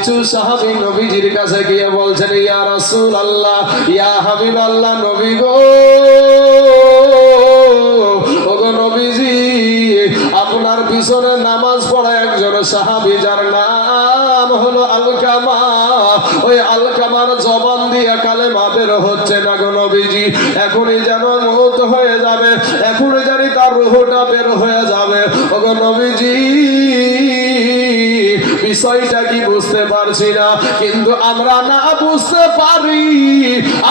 কিছু সাহাবী নবীজির কাছে গিয়ে বলছেন, ইয়া রাসূলুল্লাহ, ইয়া হাবিবাল্লাহ, নবী গো, ওগো নবীজি, আপনার পিছনে নামাজ পড়া একজন সাহাবী যার নাম হলো আলকামা, ওই আলকামার জবান দিয়ে কালেমা বের হচ্ছে না গো নবীজি, এখনই যেন মওত হয়ে যাবে, এখনই জানি তার রূহটা বের হয়ে যাবে। ওগো নবীজি, বিষয়টা কি বুঝতে পারছি না, কিন্তু আমরা না বুঝতে পারি,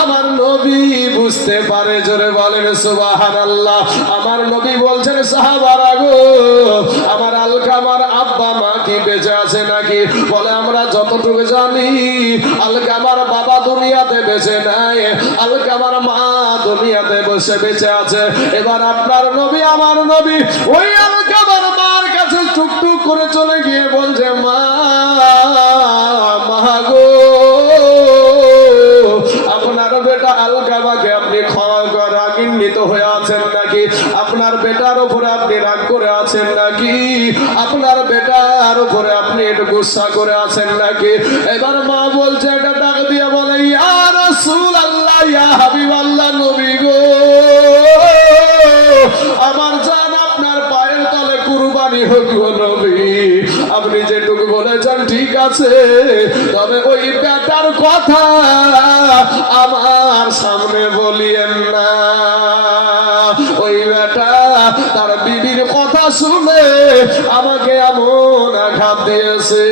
আমার নবী বুঝতে পারে। জোরে বলেন সুবহানাল্লাহ। আমার নবী বলছেন, সাহাবারা গো, আমার আলকামার আব্বা মা কি বেঁচে আছে নাকি? বলে, আমরা যতটুকু জানি আলকামার বাবা দুনিয়াতে বেঁচে নাই, আলকামার মা দুনিয়াতে বসে বেঁচে আছে। এবার আপনার নবী, আমার নবী, ওই আলকামার মার কাছে টুকটুক করে চলে গিয়ে বলছে, মা, মা গো, আপনার বেটা আলকামাকে আপনি ক্ষমা করে রাগান্বিত হয়ে আছেন নাকি? আপনার বেটার উপরে আপনি রাগ করে আছেন নাকি? আপনার বেটার উপরে আপনি একটু গুসা করে আছেন নাকি? এবার মা বলছে, এটা ডাক দিয়ে বলে, ইয়া রাসূলুল্লাহ, ইয়া হাবিবাল্লাহ, নবী গো, আমার জান আপনার পায়ের তলে কুরবানি হোক গো নবী, আপনি যেটুকু বলেছেন ঠিক আছে, তবে ওই বেটার কথা আমার সামনে বলিয়েন না। ওই বেটা তার বিবির কথা শুনে আমাকে এমন আঘাত দিয়েছে।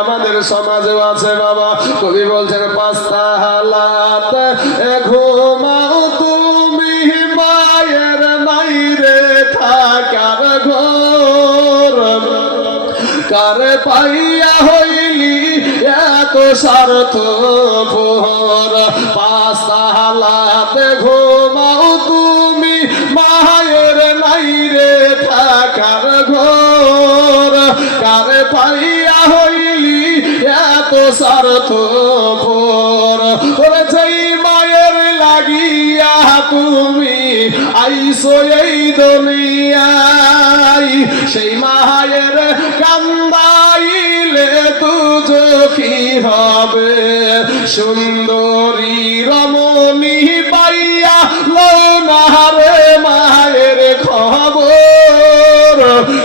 আমাদের সমাজেও আছে বাবা, কবি বলছেন, পাঁচটা হালাত ঘুমাও তুমি, মায়ের নাই রে থাকার ঘর, কারে পাইয়া হইলি এত স্বার্থপর, পাঁচটা হালাত ঘুমাও তুমি, মায়ের নাই রে থাকার ঘর, কারে পাইয়া হইলি এত স্বার্থপর, ওরে যেই মায়ের লাগিয়া তুমি আইসো এই দুনিয়ায়, সেই মায়ের কান্দাইলে দুজখী হবে, সুন্দরী রমণী পাইয়া লৌনারে মায়ের খবর,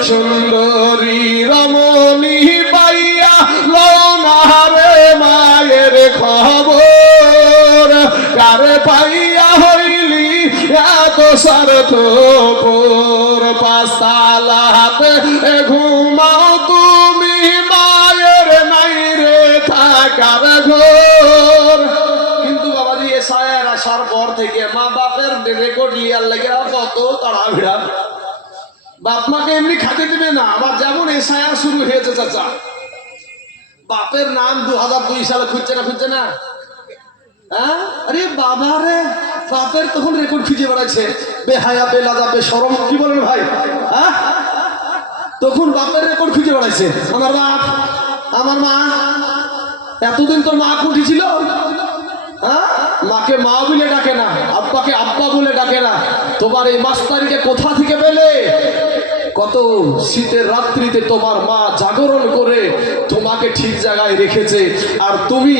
সুন্দরী রমণী পাইয়া লৌনারে মায়ের খবর, কারে পাইয়া হইলি এত স্বার্থপর, পাঁচটা হাতে ঘুমাও তুমি, মায়ের নাই রে থাকার ঘর। কিন্তু বাবাজি, এ সায়ার আসার পর থেকে মা বাপের রেকর্ড লিয়ার লেগে কত তাড়াভিড়া। বাপ মাকে এমনি খাতে দেবে না, আমার যেমন এ সায়া শুরু হয়েছে চাচা, বাপের নাম 2002 সালে খুঁজছে না, খুঁজছে না? হ্যাঁ, আরে বাবা রে, বাপের তখন রেকর্ড খুঁজে বেড়াচ্ছে, বেহায়া বেলাদা বেশরম, কি বলেন ভাই? হ্যাঁ, তখন বাপের রেকর্ড খুঁজে বেড়াচ্ছে। আমার বাপ, আমার মা, এতদিন তোর মা কুঠি ছিল, হ্যাঁ, মাকে মা বলে ডাকে না, আব্বাকে আব্বা বলে ডাকে না, তোমার এই মাস্টারিকে কোথা থেকে পেলে? কত শীতের রাত্রিতে তোমার মা জাগরণ করে তোমাকে ঠিক জায়গায় রেখেছে, আর তুমি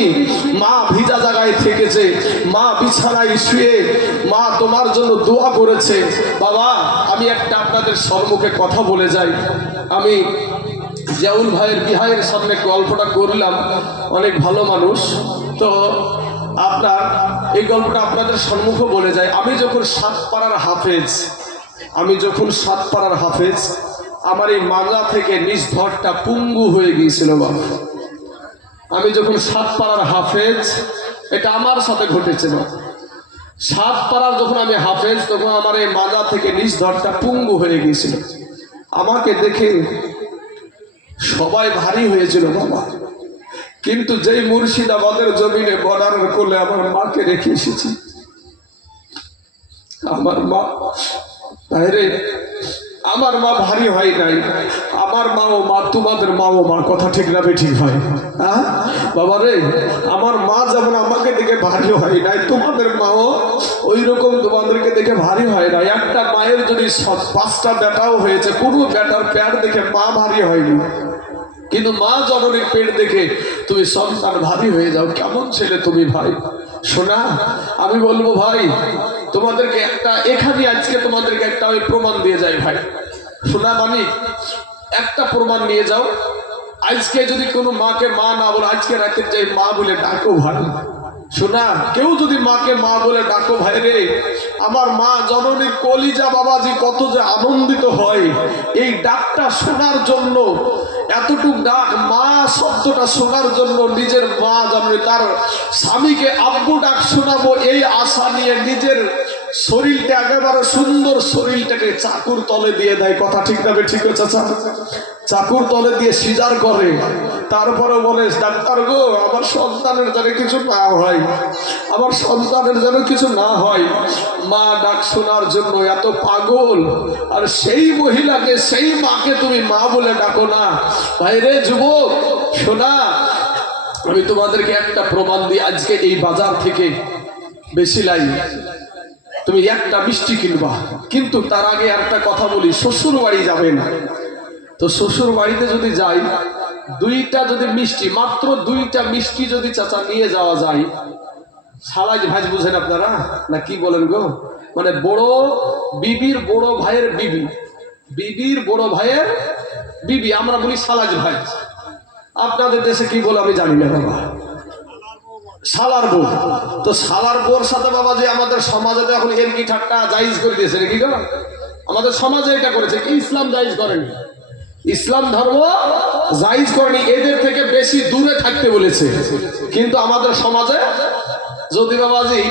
মা ভিজা জায়গায় থেকেছে, মা বিছানায় শুয়ে মা তোমার জন্য দোয়া করেছে। বাবা, আমি একটা আপনাদের সম্মুখে কথা বলে যাই। আমি জিয়াউল ভাইয়ের বিহায়ের সামনে গল্পটা করলাম, অনেক ভালো মানুষ, তো আপনার এই গল্পটা আপনাদের সম্মুখে বলে যায়। আমি যখন সাতপাড়ার হাফেজ, আমার এই মাজা থেকে নিজ ধরটা পুঙ্গু হয়ে গিয়েছিল বাবা। আমি যখন সাতপাড়ার হাফেজ, এটা আমার সাথে ঘটেছিল, সাতপাড়ার যখন আমি হাফেজ, তখন আমার এই মাজা থেকে নিজ ধরটা পুঙ্গু হয়ে গিয়েছিল। আমাকে দেখে সবাই ভারী হয়েছিল বাবা, কিন্তু যেই মুর্শিদাবাদের জমিনে বর্ডারের কোলে আমার মাকে রেখে এসেছি, আমার মা বাইরে, আমার মা ভারী হয় নাই। আমার মাও মা, তোমাদের মাও মা, কথা ঠিক না ঠিক হয়? হ্যাঁ বাবা রে, আমার মা যেমন আমাকে দেখে ভারী হয় নাই, তোমাদের মাও ওই রকম তোমাদেরকে দেখে ভারী হয় নাই। একটা মায়ের যদি 5টা বেটাও হয়েছে, কোনো বেটার প্যার দেখে মা ভারী হয়নি, কিন্তু মা জননীর পেট দেখে তুমি সন্তান ভাবি হয়ে যাও, কেমন ছেলে তুমি ভাই। শোনা, আমি বলবো ভাই তোমাদেরকে একটা, এখানে আজকে তোমাদেরকে একটা আমি প্রমাণ দিয়ে যাই ভাই। শোনা মানি, একটা প্রমাণ নিয়ে যাও। আজকে যদি কোনো মাকে মা না বলে, আজকে রাতে যাই মা বলে ডাকো ভাই। শোনা, কেউ যদি মাকে মা বলে ডাকো ভাই রে, আমার মা জননীর কলিজা বাবাজি কত যে আনন্দিত হয় এই ডাকটা শোনার জন্য। এতটুক ডাক, মা শব্দটা শোনার জন্য নিজের মা জননী তার স্বামীকে আব্বু ডাক শোনাবো এই আশা নিয়ে নিজের শরীরটা একেবারে সুন্দর শরীরটাকে চাকুর তলে দিয়ে দেয়। কথা ঠিক না ঠিক আছে চাচা? চাকুর তলে দিয়ে সিজার করে, তারপরে বলে ডাক্তার গো আমার সন্তানের যেন কিছু না হয়, আমার সন্তানের যেন কিছু না হয়। মা ডাক শোনার জন্য এত পাগল, আর সেই মহিলাকে, সেই মাকে তুমি মা বলে ডাকো না। ভাইরে যুবক শোনা, আমি তোমাদেরকে একটা প্রমাণ দিই। আজকে এই বাজার থেকে বেশি লাই তুমি একটা মিষ্টি কিনবা, কিন্তু তার আগে একটা কথা বলি, শ্বশুর বাড়ি যাবেন তো শ্বশুর বাড়িতে যদি যাই, দুইটা যদি মিষ্টি, মাত্র দুইটা মিষ্টি যদি চাচা নিয়ে যাওয়া যায়, সালাই ভাজ বুঝেন আপনারা না কি বলেন গো? মানে বড় বিবির বড় ভাইয়ের বিবি, বিবির বড় ভাইয়ের বিবি, আমরা বলি সালাজ ভাই। আপনাদের দেশে কি বলে আমি জানি না বাবা, শালার বউ। তো শালার বউর সাথে বাবা যে আমাদের সমাজে তো এখন এরকি ঠাট্টা জায়েজ করে দিয়েছে নাকি গো? আমাদের সমাজে এটা করেছে কি? ইসলাম জায়েজ করেনি, ইসলাম ধর্ম জায়েজ করেনি, এদের থেকে বেশি দূরে থাকতে বলেছে। কিন্তু আমাদের সমাজে যদি বাবাজি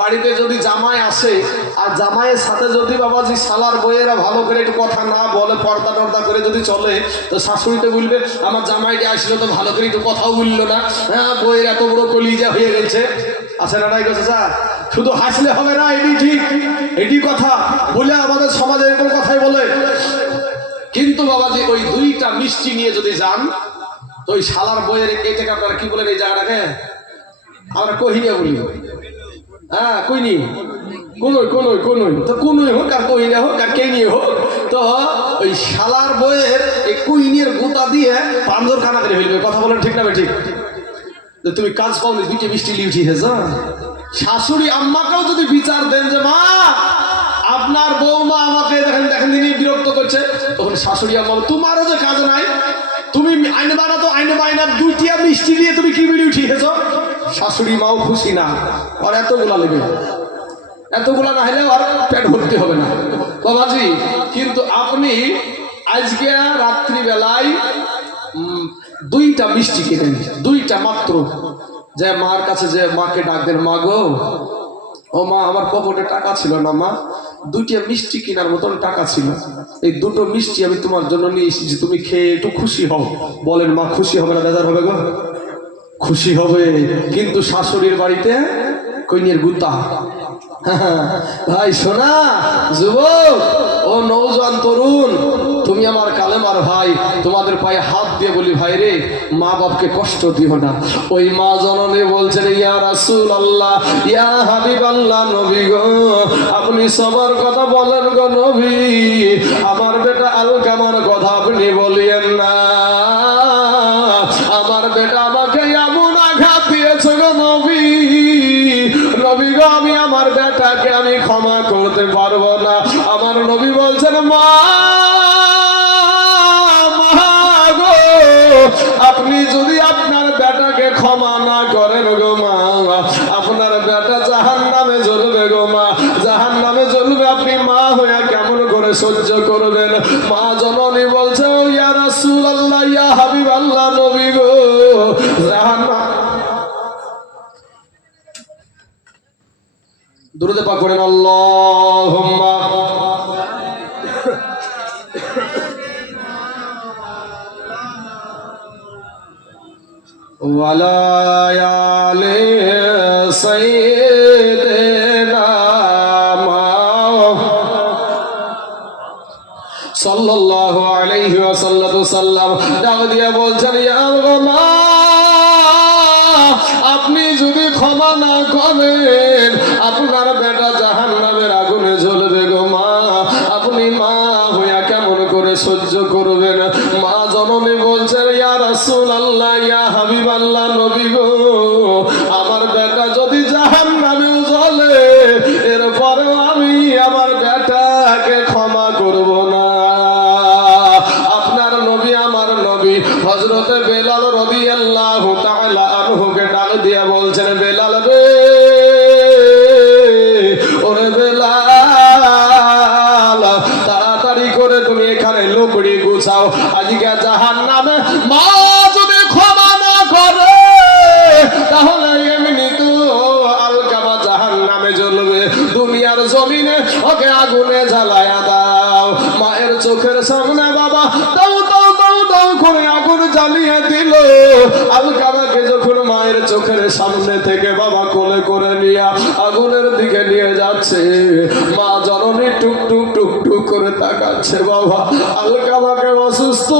বাড়িতে যদি জামাই আসে, আর জামাইয়ের সাথে যদি বাবাজি শালার বইয়েরা ভালো করে একটু কথা না বলে, পর্দা টর্দা করে যদি চলে, তো শাশুড়িতে বলবে আমার জামাইটি আসলো তো ভালো করে একটু কথাও বললো না, হ্যাঁ বইয়ের এত বড় কলিজা হয়ে গেছে। আছে না নাই গেছে স্যার? শুধু হাসলে হবে না, এটি ঠিক, এটি কথা বলে আমাদের সমাজে এরকম কথাই বলে। কিন্তু বাবাজি ওই দুইটা মিষ্টি নিয়ে যদি যান, তো ওই শালার বইয়ের এটাকে আপনারা কি বলেন এই জায়গাটাকে? আমরা কহিনিয়া বলি, হ্যাঁ কইনি, কোনই কোনই কোনই, তো কোনই হোক আর কহিনিয়া হোক আর কে নিয়ে হোক, তো ওই শালার বইয়ের এই কুইনের গুতা দিয়ে পাঞ্জর খানা করে ফেলবে। কথা বলেন ঠিক না ঠিক? তুমি কাজ পাওনি, দুইটা মিষ্টি লিউটি হেছ। শাশুড়ি আম্মাকেও যদি বিচার দেন যে মা আপনার বৌমা আমাকে দেখেন দেখেন তিনি বিরক্ত করছে, তখন শাশুড়ি আম্মা তোমারও যে কাজ নাই, তুমি আইনে বানা তো আইনে বায়না দুইটা মিষ্টি দিয়ে তুমি কি বিড়ি উঠিয়েছ। শাশুড়ি মাও খুশি না, আর এতগুলা লেগে, এতগুলা না হলে আর পেট ভর্তি হবে না বাবাজি। কিন্তু আপনি আজকে রাত্রিবেলায় দুইটা মিষ্টি কিনেন, দুইটা মাত্র, যে মার কাছে যে মাকে ডাক দেন, মা গো ও মা আমার পকেটে টাকা ছিল না মা, দুইটা মিষ্টি কেনার মতন টাকা ছিল, এই দুটো মিষ্টি আমি তোমার জন্য নিয়ে এসেছি, তুমি খেয়ে একটু খুশি হও। বলেন মা খুশি হবে না বেজার হবে গো? খুশি হবে। কিন্তু শাশুড়ির বাড়িতে কইনের গুতা। ভাই শোনা যুবক ও নওজোয়ান তরুণ, তুমি আমার কালেমার ভাই, তোমাদের পায়ে হাত দিয়ে বলি ভাই রে, মা বাপকে কষ্ট দিও না। ওই মা জননী বলছেন ইয়া রাসূলুল্লাহ, ইয়া হাবিবাল্লাহ, নবী গো আপনি সবার কথা বলেন গো নবী, আমার বেটা আল কামার কথা আপনি বলিয়েন না, আমার বেটা আমাকে এমন আঘাত দিয়েছে গো নবী, নবী গো আমি আমার বেটাকে আমি ক্ষমা করতে পারবো না। আমার নবী বলছেন মা গো আপনি যদি আপনার বেটাকে ক্ষমা না করেন গো মা, আপনার বেটা জাহান্নামে জ্বলবে গো মা, জাহান্নামে জ্বলবে। আপনি মা হয়ে কেমন করে সহ্য করবেন? মা জননী বলছে ও ইয়া রাসূলুল্লাহ, ইয়া হাবিবাল্লাহ, নবী গো জাহান্নাম। দুরূদে পাক পড়েন আল্লাহুম্মা ওয়ালা আলি সাইয়্যিদিনা সাল্লাল্লাহু আলাইহি ওয়াসাল্লাম ডাক দিয়ে বলছেন ইয়া মা আপনি যদি ক্ষমা না করেন আপনার বেটা জাহান্নামের আগুনে জ্বলবে গো মা, আপনি মা হইয়া কেমন করে সহ্য করবেন? মা জননী বল বলছেন, ইয়া রাসূলুল্লাহ, ইয়া হাবিবাল্লাহ, নবী গো, আমার বেটা যদি জাহান্নামেও জ্বলে, এরপরেও আমি আমার বেটাকে ক্ষমা করব না। আপনার নবী, আমার নবী হযরতে বেলাল রাদিয়াল্লাহু তাআলা আনহুকে ডাক দিয়ে বলছেন, বেলাল রে, ওরে বেলাল, তাড়াতাড়ি করে তুমি এখানে লুকড়ি গুছাও। আজকে জাহান্নামে মা যদি ক্ষমা না করে, তাহলে এমনি তো আলকামা জাহান্নামে জ্বলবে। দুনিয়ার জমিনে ওকে আগুনে জ্বালায়া দাও। মায়ের চোখের সামনে বাবা দাও দাও দাও দাও করে আগুন জ্বালিয়ে দিল। আলকামাকে যখন মায়ের চোখের সামনে থেকে বাবা কোলে করে নিয়ে আগুনের দিকে নিয়ে যাচ্ছে, মা জননী টুক টুক টুক টুক করে তাকাচ্ছে। বাবা আলকামাকে অসুস্থ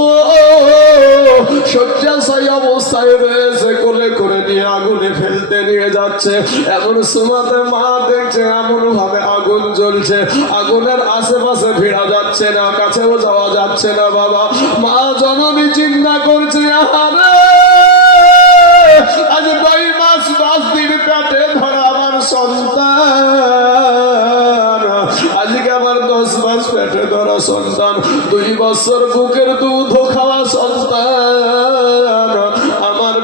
শয্যাশায়ী অবস্থায় রয়েছে, কোলে করে নিয়ে আগুনে ফেলতে নিয়ে যাচ্ছে। এমন সময়তে মা দেখছে এমন ভাবে আগুন জ্বলছে, আগুনের আশেপাশে ভিড়া যাচ্ছে না, কাছেও যাওয়া যাচ্ছে না। বাবা মা জননী চিন্তা করছে, আরে আজ 2 মাস 10 দিন পেটে ধরা আমার সন্তান, আজকে আমার 10 মাস পেটে ধরা সন্তান, 2 বছর বুকের দুধ খাওয়া সন্তান, আমার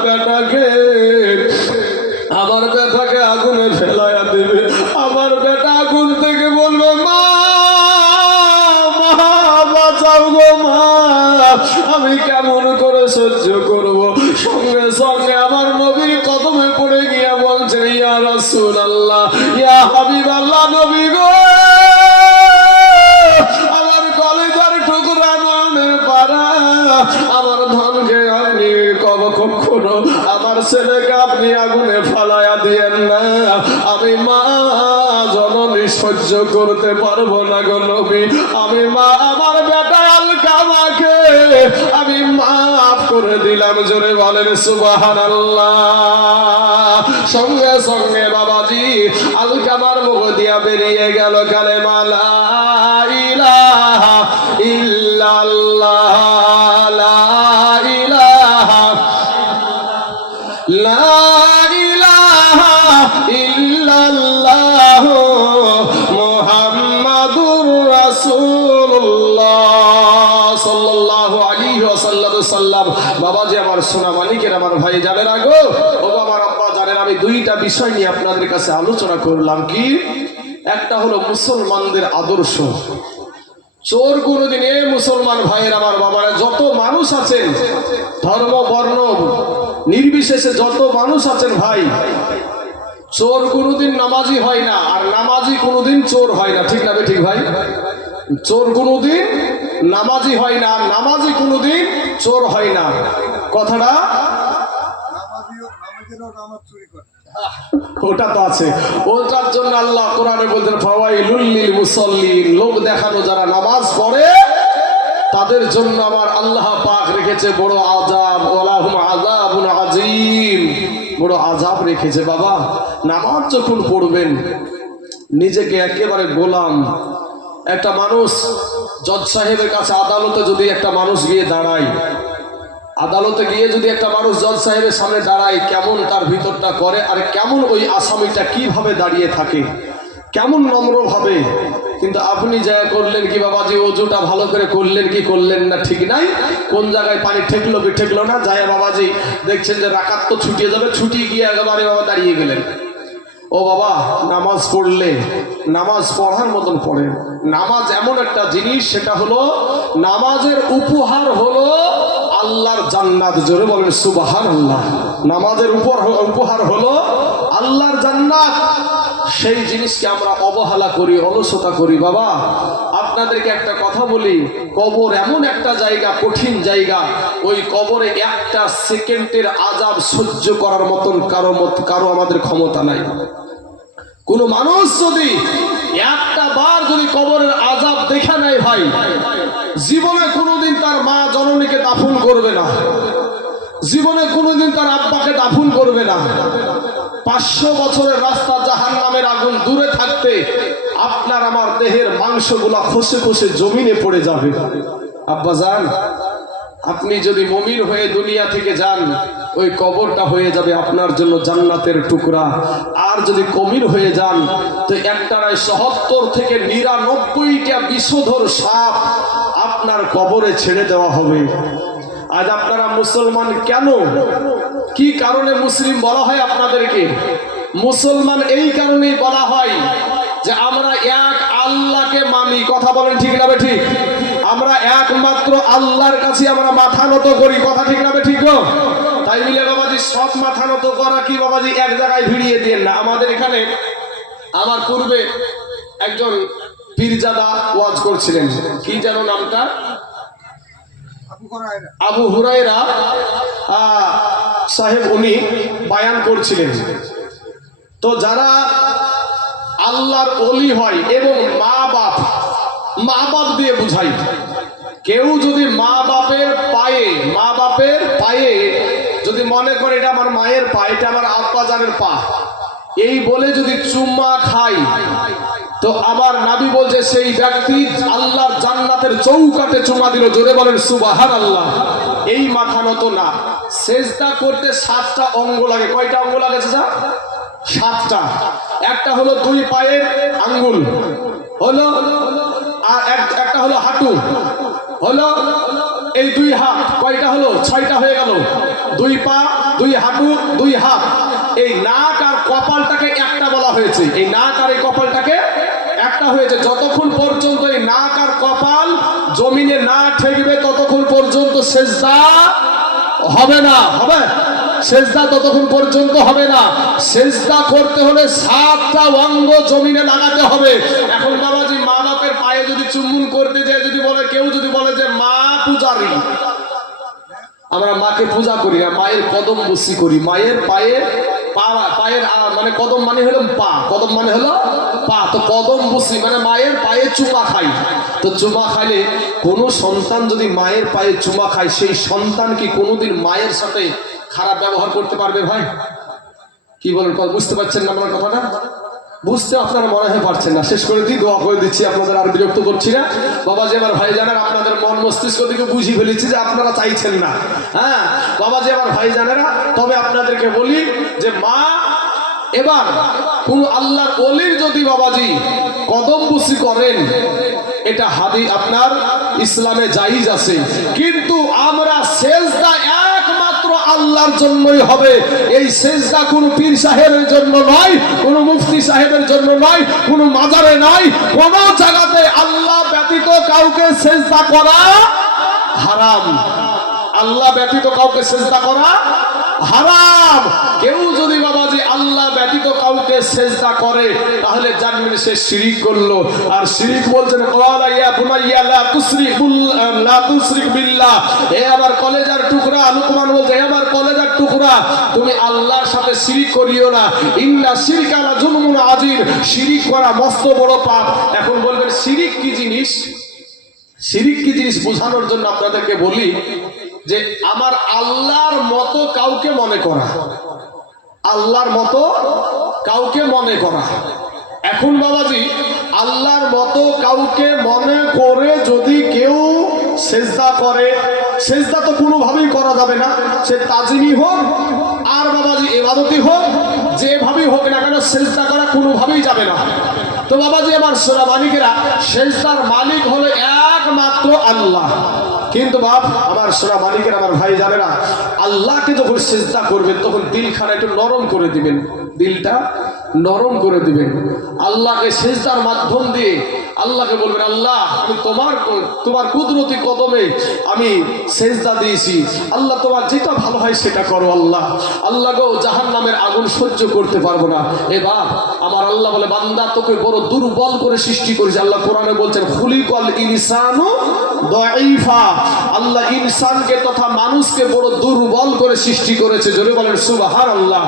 বেটাকে আগুনে ফেলাইয়া দেবে। আমার বেটা আগুন থেকে বলবে, মা বাঁচাও গো মা, আমি কেমন করে সহ্য করব। সঙ্গে সঙ্গে আমার নবীর কদমে পড়ে গিয়া বলছে, ইয়া রাসূলুল্লাহ, ইয়া হাবিবাল্লাহ, নবী গো, আমার কলিজার টুকরা নয়নের পারা, আমার ধনকে আপনি কখনো আমার ছেলেকে আপনি আগুনে ফালাইয়া দিয়েন না। আমি মা জননী সহ্য করতে পারবো না গো নবী। আমি মা আমার বেটা আলকামাকে আমি মাফ করে দিলাম। জোরে বলেন সুবহানাল্লাহ। সঙ্গে সঙ্গে বাবাজি আলকামার মুখ দিয়া বেরিয়ে গেল কালেমা লা ইলাহা ইল্লাল্লাহ, লা ইলাহা ইল্লাল্লাহ, মুহাম্মাদুর রাসূলুল্লাহ সাল্লাল্লাহু আলাইহি ওয়াসাল্লাম। বাবাজি আমার সোনা মানিকের, আমার ভাই জানেন আগো, ও আমার আব্বা জানেন, আমি 2টা বিষয় নিয়ে আপনাদের কাছে আলোচনা করলাম। কি? একটা হলো মুসলমানদের আদর্শ। চোর কোনদিন, এ মুসলমান ভাইয়ের আমার বাবারা, যত মানুষ আছেন ধর্ম বর্ণ নির্বিশেষে যত মানুষ আছেন ভাই, চোর কোনদিন নামাজি হয় না, আর নামাজি কোনদিন চোর হয় না। ঠিক না ঠিক ভাই? চোর কোনদিন নামাজি হয় না, আর নামাজি কোনদিন চোর হয় না। কথাটা ওটা তো আছে। ওটার জন্য আল্লাহ কোরআনে বলতেন, ফাওয়াইলুল লিল মুসাল্লিন, লোক দেখানো যারা নামাজ পড়ে তাদের জন্য আমার আল্লাহ পাক রেখেছে বড় আযাব, ওয়ালাহুম আযাবুন আযীম, বড় আযাব রেখেছে। বাবা নামাজ যখন পড়বেন নিজেকে একেবারে গোলাম। একটা মানুষ জজ সাহেবের কাছে, আদালতে যদি একটা মানুষ গিয়ে দাঁড়ায়, আদালতে গিয়ে যদি একটা মানুষ জজ সাহেবের সামনে দাঁড়ায়, কেমন তার ভিতরটা করে, আর কেমন ওই আসামিটা কিভাবে দাঁড়িয়ে থাকে, কেমন নম্রভাবে। কিন্তু আপনি যা করলেন কি বাবাজি, ওজুটা ভালো করে করলেন কি করলেন না ঠিক নাই, কোন জায়গায় পানি ঠেকলো কি ঠেকলো না, যায় বাবাজি দেখছেন যে রাকাত তো ছুটিয়ে যাবে, ছুটিয়ে গিয়ে একেবারে বাবা দাঁড়িয়ে গেলেন। ও বাবা নামাজ পড়লে নামাজ পড়ার মতন পড়েন। নামাজ এমন একটা জিনিস, সেটা হলো নামাজের উপহার হলো আল্লাহর জান্নাত। জোরে বলেন সুবহানাল্লাহ। নামাজের উপহার হলো আল্লাহর জান্নাত। সেই জিনিসকে আমরা অবহেলা করি, অলসতা করি। বাবা আপনাদেরকে একটা কথা বলি, কবর এমন একটা জায়গা, কঠিন জায়গা, ওই কবরে একটা সেকেন্ডের আযাব সহ্য করার মতন কারো আমাদের ক্ষমতা নাই। কোন মানুষ যদি একটা বার যদি কবরের আযাব দেখে নেয় ভাই, জীবনে কোনোদিন তার মা জননীকে দাফন করবে না, জীবনে কোনোদিন তার আব্বাকে দাফন করবে না। 500 বছরের রাস্তা জাহান্নামের আগুন দূরে থাকতে আপনার আমার দেহের মাংসগুলা খসে খসে জমিনে পড়ে যাবে। আব্বাজান আপনি যদি মুমিন হয়ে দুনিয়া থেকে যান, ওই কবরটা হয়ে যাবে আপনার জন্য জান্নাতের টুকরা। আর যদি কমির হয়ে যান, তো একটারায় ৭৭ থেকে ৯৯টা বিষধর সাপ আপনার কবরে ছেড়ে দেওয়া হবে। আজ আপনারা মুসলমান কেন, কি কারণে মুসলিম বলা হয় আপনাদেরকে? মুসলমান এই কারণেই বলা হয় যে আমরা এক আল্লাহকে মানি। কথা বলেন ঠিক না ঠিক? আমরা একমাত্র আল্লাহর কাছে আমরা মাথা নত করি। কথা ঠিক না ঠিক? তাই মিলে বাবাজি সব মাথা নত করা কি বাবাজি এক জায়গায় ভিড়িয়ে দেন না। আমাদের এখানে আমার পূর্বে একজন পীরজাদা ওয়াজ করছিলেন, কি যেন নামটা, আবু হুরায়রা সাহেব, উনি বায়ান করছিলেন। তো যারা আল্লাহর ওলি হয় এবং মা বাপ দিয়ে বুঝাই, কেউ যদি মা বাপের পায়ে যদি মনে করে এটা আমার মায়ের পা, এটা আমার আব্বাজানের পা, এই বলে যদি চুম্মা খাই, তো আমার নবী বলছে সেই ব্যক্তি আল্লাহর জান্নাতের চৌকাঠে চুমা দিল। জোরে বলেন সুবহানাল্লাহ। এই মাথা নত না। সেজদা করতে 7টা অঙ্গ লাগে। কয়টা অঙ্গ লাগে? 7টা। একটা হলো 2 পায়ের আঙ্গুল হলো, আর একটা হলো হাঁটু হলো, এই 2 হাত। কয়টা হলো? 6টা হয়ে গেল। 2 পা, 2 হাঁটু, 2 হাত। এই নাক আর কপালটাকে একটা বলা হয়েছে। এই নাক আর এই কপালটাকে একটা হয়েছে। যতক্ষণ পর্যন্ত এই নাক আর কপাল জমিনে না ঠেকবে ততক্ষণ পর্যন্ত সেজদা হবে না। হবে সেজদা ততক্ষণ পর্যন্ত হবে না। সেজদা করতে হলে 7টা অঙ্গ জমিনে লাগাতে হবে। এখন বাবাজি মা বাপের পায়ে যদি চুম্বন করতে যায়, যদি বলে কেউ যদি বলে যে মা পূজারী, আমরা মাকে পূজা করি না, মায়ের কদম বসি করি। মায়ের পায়ের মানে কদম মানে হলো পা, কদম মানে হলো পা। তো কদম বসি মানে মায়ের পায়ে চুমা খাই। তো চুমা খাইলে কোনো সন্তান যদি মায়ের পায়ে চুমা খায়, সেই সন্তান কি কোনোদিন মায়ের সাথে খারাপ ব্যবহার করতে পারবে? ভাই কি বলেন? বুঝতে পারছেন না আমার কথাটা? বুঝতে আপনারা মনে হয় পারছেন না। শেষ করে দিই, দোয়া করে দিচ্ছি, আপনাদের আর বিরক্ত করছি না। বাবাজি আমার ভাই জানেরা, আপনাদের মন মস্তিষ্ক দিকে বুঝি ফেলেছি যে আপনারা চাইছেন না। হ্যাঁ বাবাজি আমার ভাই জানেরা, তবে আপনাদেরকে বলি যে মা, এবার কোন আল্লাহর ওলির যদি বাবাজি কদম বুসি করেন, এটা আপনার ইসলামে জায়েজ আছে, কিন্তু আমরা সেজদা একমাত্র আল্লাহর জন্যই হবে। এই সেজদা কোন পীর সাহেবের জন্য নয়, কোন মুফতি সাহেবের জন্য নয়, কোন মাজারে নয়, কোন জায়গাতে আল্লাহ ব্যতীত কাউকে সেজদা করা হারাম। আল্লাহ ব্যতীত কাউকে সেজদা করা হারাম। কেউ যদি বাবাজি আল্লাহ ব্যতীত কাউকে সেজদা করে, তাহলে জানবেন সে শিরিক করলো। আর শিরিক বলছেন ক্বালা ইয়া বুনাইয়া লা তুশরিক বিল্লাহ। এ আমার কলেজার টুকরা, লুকমান বলছে এ আমার কলেজার টুকরা, তুমি আল্লাহর সাথে শিরিক করিও না। ইন্না শিরকা লা যুলমুন আযীম। শিরিক করা মস্ত বড় পাপ। এখন বলবেন শিরিক কি জিনিস? শিরিক কি জিনিস বোঝানোর জন্য আপনাদেরকে বলি যে আমার আল্লাহর মতো কাউকে মনে করা, আল্লাহর মতো কাউকে মনে করা। এখন বাবাজি আল্লাহর মতো কাউকে মনে করে যদি কেউ সেজদা করে, সেজদা তো কোনোভাবেই করা যাবে না, সে তাজিমি হোক আর বাবাজি ইবাদতি হোক, যেভাবেই হোক না কেন সেজদা করা কোনোভাবেই যাবে না। তো বাবাজি আমার সোনা মালিকেরা, সেজদার মালিক হলো একমাত্র আল্লাহ। কিন্তু বাপ আমার সোনা মালিকের, আমার ভাই জানেরা, আল্লাহকে যখন সেজদা করবেন তখন দিলখানা একটু নরম করে দিবেন, দিলটা নরম করে দিবেন। আল্লাহকে সেজদার মাধ্যম দিয়ে আল্লাহকে বলবেন, আল্লাহ আমি তোমার কুদরতি কদমে আমি সেজদা দিয়েছি, আল্লাহ তোমার যেটা ভালো হয় সেটা করো। আল্লাহ আল্লাহ গো, জাহান্নামের আগুন সহ্য করতে পারবো না। এবার আমার আল্লাহ বলে, বান্দা তোকে বড় দুর্বল করে সৃষ্টি করেছে। আল্লাহ কোরআনে বলছেন খুলিকাল ইনসানু দাঈফা। আল্লাহ ইনসানকে তথা মানুষকে বড় দুর্বল করে সৃষ্টি করেছে। জোরে বলেন সুবহানাল্লাহ।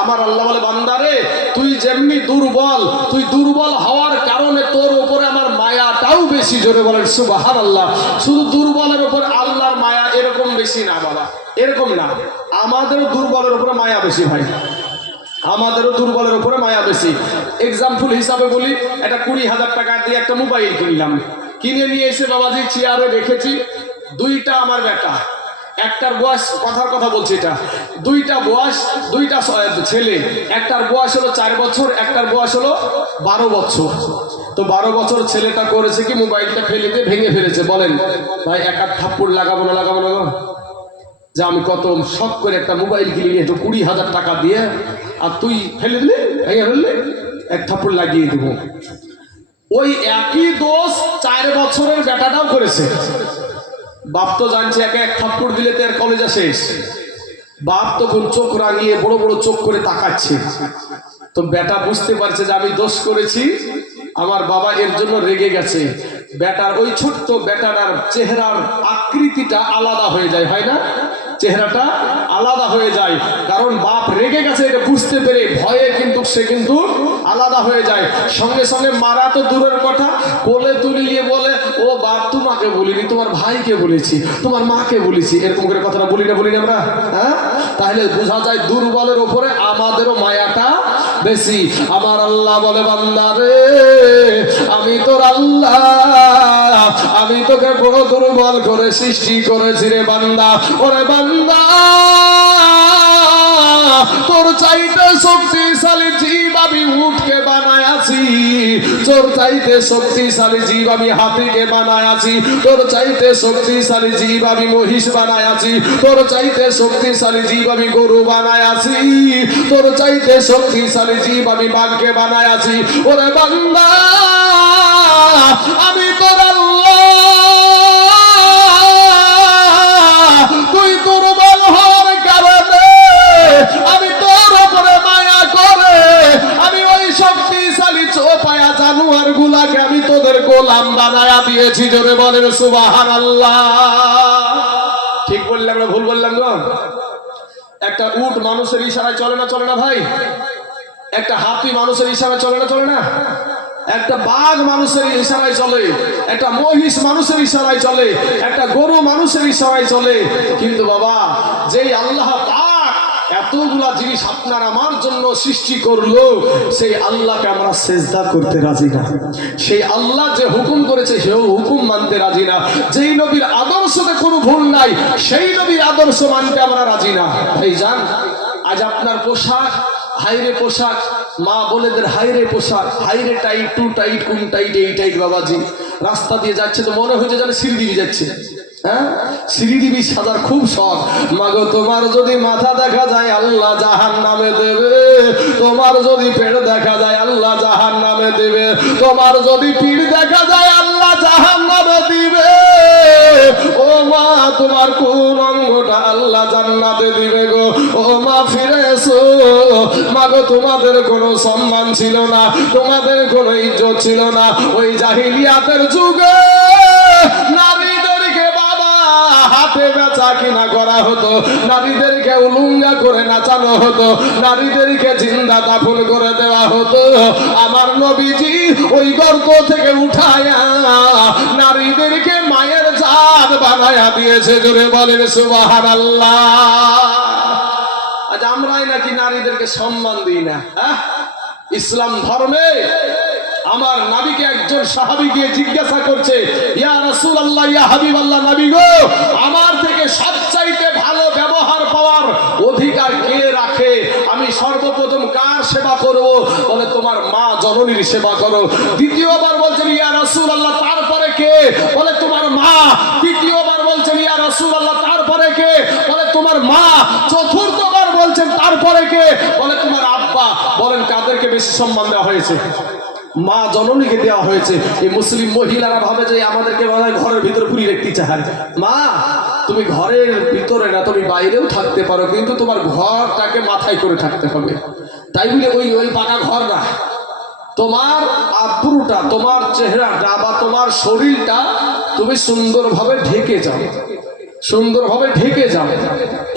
আমার আল্লাহ বলে, বান্দারে তুই যেমনি দুর্বল, তুই দুর্বল হওয়ার কারণে তোর উপরে আমার মায়াটাও বেশি। জোরে বলেন সুবহানাল্লাহ। শুধু দুর্বলের উপর আল্লাহর মায়া এরকম বেশি না বাবা, এরকম না। আমাদেরও দুর্বলের উপরে মায়া বেশি ভাই, আমাদেরও দুর্বলের উপরে মায়া বেশি। এক্সাম্পল হিসাবে বলি, একটা 20,000 টাকা দিয়ে একটা মোবাইল কিনলাম, কিনে নিয়ে এসে বাবাজি চেয়ারে রেখেছি, দুইটা আমার বেটা, একটার বয়স, কথার কথা বলছি এটা, দুইটা বয়স, দুইটা ছেলে, একটার বয়স হলো 4 বছর, একটার বয়স হলো 12 বছর। তো 12 বছর ছেলেটা করেছে কি, মোবাইলটা ফেলে দিয়ে ভেঙে ফেলেছে। বলেন ভাই, এক আধ থাপ্পড় লাগাবো না লাগাবো না? যে আমি কত শখ করে একটা মোবাইল কিনে নিয়ে 20,000 টাকা দিয়ে, আর তুই ফেলে দিলি, ভেঙে ফেললি, এক থাপ্পড় লাগিয়ে দেব। ওই একই দোষ 4 বছরের বেটাটাও করেছে। বাপ তো জানছে একে এক থাপ্পড় দিলে তার কলেজা শেষ। বাপ তখন চোখ রাঙিয়ে বড় বড় চোখ করে তাকাচ্ছে। তো বেটা বুঝতে পারছে যে আমি দোষ করেছি, আমার বাবা এর জন্য রেগে গেছে। বেটার ওই ছোট্ট বেটাটার চেহারার আকৃতিটা আলাদা হয়ে যায়, হয় না? চেহারাটা আলাদা হয়ে যায়, কারণ বাপ রেগে গেছে এটা বুঝতে পেরে ভয়ে কিন্তু সে কিন্তু আলাদা হয়ে যায়। সঙ্গে সঙ্গে মারা তো দূরের কথা, কোলে তুলে নিয়ে বলে, ও বাপ তোমাকে বলিনি, তোমার ভাইকে বলেছি, তোমার মাকে বলেছি। এরকম করে কথাটা বলি না আমরা? হ্যাঁ, তাহলে বোঝা যায় দুর্বলের ওপরে আমাদেরও মায়াটা বেশি। আমার আল্লাহ বলে, বান্দা রে আমি তোর আল্লাহ, আমি তোকে বড় দুর্বল করে সৃষ্টি করেছি রে বান্দা। ওরে বান্দা, তোর চাইতে শক্তিশালী জীব আমি উটকে বানায় আছি, তোর চাইতে শক্তিশালী জীব আমি হাতিকে বানায় আছি, তোর চাইতে শক্তিশালী জীব আমি মহিষ বানায় আছি, তোর চাইতে শক্তিশালী জীব আমি গরু বানায় আছি, তোর চাইতে শক্তিশালী জীব আমি বাঘকে বানায় আছি। ওরে বান্দা, আমি তোর আল্লাহ, তুই দুর্বল হওয়ার কারণে আমি তোর উপরে মায়া করে আমি ওই শক্তিশালী চোপায়া জানোয়ার গুলাকে আমি তোদের গোলাম বানায়া দিয়েছি। জোরে বলেন সুবহানাল্লাহ। ঠিক বললাম না ভুল বললাম গো? একটা উট মানুষের ইশারায় চলে না, চলে না ভাই? একটা হাতি মানুষের ইশারায় চলে না, চলে না? একটা বাঘ মানুষের ইশারায় চলে, একটা মহিষ মানুষের ইশারায় চলে, একটা গরু মানুষের ইশারায় চলে। কিন্তু বাবা, যেই আল্লাহ পাক এতগুলা জিনিস আপনার আমার জন্য সৃষ্টি করলো, সেই আল্লাহকে আমরা সেজদা করতে রাজি না। সেই আল্লাহ যে হুকুম করেছে সেও হুকুম মানতে রাজি না। যেই নবীর আদর্শতে কোনো ভুল নাই, সেই নবীর আদর্শ মানতে আমরা রাজি না। ভাইজান, আজ আপনার পোশাক, হাইরে পোশাক, মা বোনেদের হাইরে পোশাক, হাইরে টাইট, টু টাইট, কোন টাইট, এই টাইট। বাবাজি রাস্তা দিয়ে যাচ্ছে তো মনে হচ্ছে যেন শ্রীদেবী যাচ্ছে। হ্যাঁ, শ্রীদেবী সাজার খুব শখ। মাগো তোমার যদি মাথা দেখা যায় আল্লাহ জাহান্নামে দেবে, তোমার যদি পেট দেখা যায় আল্লাহ জাহান্নামে দেবে, তোমার যদি পিঠ দেখা যায় আল্লাহ জাহান্নামে দিবে। ও মা, তোমার কোন অঙ্গটা আল্লাহ জান্নাতে দিবে গো? ও মা ফিরে এসো। মাগো তোমাদের কোনো সম্মান ছিল না, তোমাদের কোনো ইজ্জত ছিল না। ওই জাহিলিয়াতের যুগে নারীদেরকে বাবা হাতে বেচা কিনা করা হতো, নারীদেরকে উলুঙ্গা করে নাচানো হতো, নারীদেরকে জিন্দা দাফন করে দেওয়া হতো। আমার নবীজি ওই গর্ত থেকে উঠায়া নারীদেরকে মায়ের জাত বানায়া দিয়েছে। জোরে বলেন সুবহানাল্লাহ। আজ আমরাই নাকি নারীদেরকে সম্মান দিই না। ইসলাম ধর্মে আমার নবীকে একজন সাহাবী গিয়ে জিজ্ঞাসা করছে, ইয়া রাসূলুল্লাহ, ইয়া হাবিবাল্লাহ, নবী গো, আমার থেকে সবচাইতে ভালো ব্যবহার পাওয়ার অধিকার কে রাখে? আমি সর্বপ্রথম কার সেবা করব? বলে তোমার মা জননীর সেবা করো। দ্বিতীয়বার বলছেন, ইয়া রাসূলুল্লাহ, তারপরে কে? বলে তোমার মা। তৃতীয়বার বলছেন, ইয়া রাসূলুল্লাহ, তারপরে কে? বলে তোমার মা। চতুর্থবার বলছেন, তারপরে কে? বলে তোমার আব্বা। বলেন কাদেরকে বেশি সম্মান দেওয়া হয়েছে? মা জননীকে দেওয়া হয়েছে। এই মুসলিম মহিলারা ভাবে যে আমাদেরকে ঘরের ভিতরে পুরি রাখতে চায়। মা, তুমি ঘরের ভিতরে না, তুমি বাইরেও থাকতে পারো, কিন্তু তোমার ঘরটাকে মাথায় করে থাকতে হবে। তাই বলে ওই পাকা ঘর না, তোমার আব্রুটা, তোমার চেহারাটা বা তোমার শরীরটা তুমি সুন্দরভাবে ঢেকে যাও, সুন্দরভাবে ঢেকে যাও।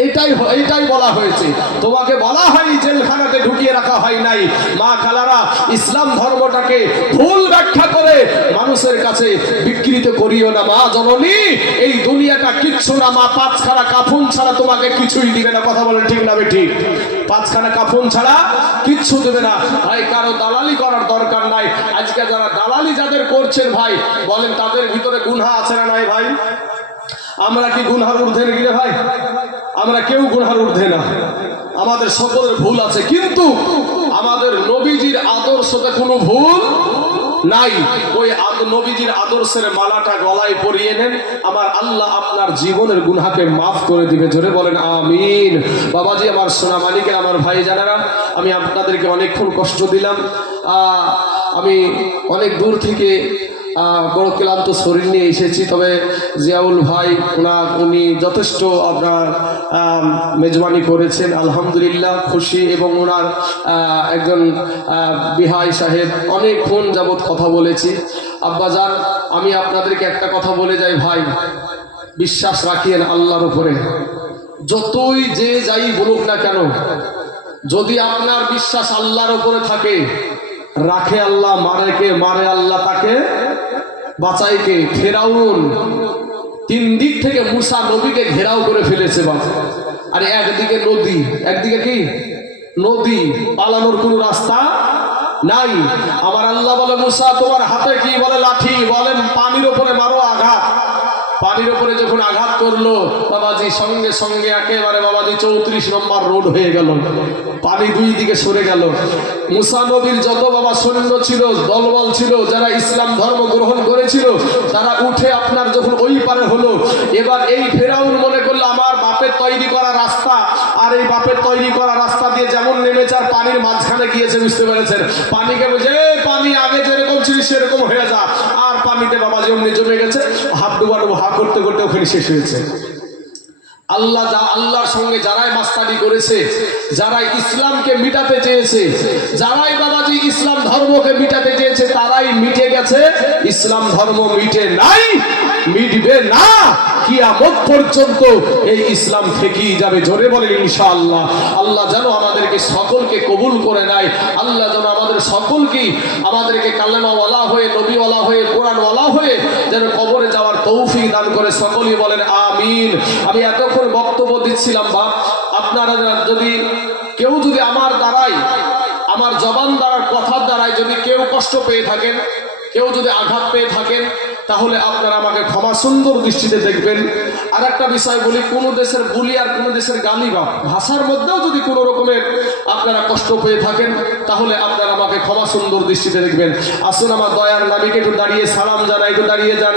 এটাই বলা হয়েছে। তোমাকে বলা হয় জেলখানাতে ঢুকিয়ে রাখা হয় নাই। মা খালারা, ইসলাম ধর্মটাকে ভুল ব্যাখ্যা করে মানুষের কাছে বিকৃত করিও না। মা জননী, এই দুনিয়াটা কিচ্ছু না। মা পাঁচখানা কাফন ছাড়া তোমাকে কিছুই দিবে না। কথা বলেন ঠিক না ঠিক? পাঁচখানা কাফন ছাড়া কিচ্ছু দেবে না। ভাই, কারো দালালি করার দরকার নাই। আজকে যারা দালালি যাদের করছেন ভাই, বলেন তাদের ভিতরে গুনাহ আছে না নাই ভাই? আমরা কি গুনহার ঊর্ধ্বে নাকি রে ভাই? আমরা কেউ গুনহার ঊর্ধ্বে না, আমাদের সকলের ভুল আছে, কিন্তু আমাদের নবীজির আদর্শতে কোনো ভুল নাই। ওই নবীজির আদর্শের মালাটা গলায় পরিয়ে নেন, আমার আল্লাহ আপনার জীবনের গুনহাকে মাফ করে দিবে। জোরে বলেন আমিন। বাবাজি, আমার সোনা মালিকের, আমার ভাই জানারা, আমি আপনাদেরকে অনেকক্ষণ কষ্ট দিলাম। আমি অনেক দূর থেকে বড় ক্লান্ত শরীর নিয়ে এসেছি, তবে জিয়াউল ভাই উনি যথেষ্ট আপনার মেজবানি করেছেন, আলহামদুলিল্লাহ খুশি। এবং ওনার একজন বিহাই সাহেব অনেকক্ষণ যাবৎ কথা বলেছি। আব্বাজান, আমি আপনাদেরকে একটা কথা বলে যাই ভাই, বিশ্বাস রাখিয়েন আল্লাহর উপরে, যতই যে যাই বলুক না কেন, যদি আপনার বিশ্বাস আল্লাহর উপরে থাকে, রাখে আল্লাহ, মারে আল্লাহ, তাকে বাঁচাই কে? ফেরাউন 3 দিক থেকে মুসা নবীকে ঘেরাও করে ফেলেছে বাবা। আরে একদিকে নদী, একদিকে কি নদী, পালানোর কোনো রাস্তা নাই। আমার আল্লাহ বলে, মুসা তোমার হাতে কি? বলে লাঠি। বলেন পানির উপরে মারো আঘাত। পানির উপরে যখন আঘাত করলো বাবাজি, সঙ্গে সঙ্গে একেবারে বাবাজি 34 নম্বর রোড হয়ে গেল, পানি 2 দিকে সরে গেল। মুসা নবীর যত বাবা সৈন্য ছিল, দলবল ছিল, যারা ইসলাম ধর্ম গ্রহণ করেছিল, তারা উঠে আপনার যখন ওই পারে হলো, এবার এই ফেরাউন মনে করলো আমার বাপের তৈরি করা রাস্তা, আর এই বাপের তৈরি করা রাস্তা দিয়ে যেমন নেমেছে আর পানির মাঝখানে গিয়েছে, বুঝতে পেরেছেন? পানিকে বলছে পানি আগে যেরকম ছিল সেরকম হয়ে যা, আর পানিতে বাবাজি অমনি জমে গেছে, হাত ডুবাডুবো হা করতে করতে ওখানে শেষ হয়েছে। আল্লাহর সঙ্গে যারাই মাস্তানি করেছে, যারাই ইসলামকে মিটাতে চেয়েছে, যারাই বাবাজি ইসলাম ধর্মকে মিটাতে চেয়েছে, তারাই মিটে গেছে। ইসলাম ধর্ম মিটে নাই, মিটবে না, কিয়ামত পর্যন্ত এই ইসলাম থেকেই যাবে। জোরে বলেন ইনশাআল্লাহ। আল্লাহ যেন আমাদেরকে সকলকে কবুল করে নেয়। আল্লাহ যেন আমাদের সকলকে, আমাদেরকে কালেমাওয়ালা হয়ে, নবীওয়ালা হয়ে, কোরআনওয়ালা হয়ে যেন কবরে যাওয়ার তৌফিক দান করে। সকলেই বলেন আমিন। আমি এতক্ষণ বক্তব্য দিচ্ছিলাম বাপ, আপনারা যদি কেউ যদি আমার দ্বারাই, আমার জবান দ্বারার কথার দ্বারাই যদি কেউ কষ্ট পেয়ে থাকেন, কেউ যদি আঘাত পেয়ে থাকেন, তাহলে আপনারা আমাকে ক্ষমা সুন্দর দৃষ্টিতে দেখবেন। আর একটা বিষয় বলি, কোনো দেশের বুলি আর কোনো দেশের গালি বা ভাষার মধ্যেও যদি কোনো রকমের আপনারা কষ্ট পেয়ে থাকেন, তাহলে আপনারা আমাকে ক্ষমা সুন্দর দৃষ্টিতে দেখবেন। আসুন আমার দয়ার নবীকে একটু দাঁড়িয়ে সালাম জানাই, একটু দাঁড়িয়ে যান।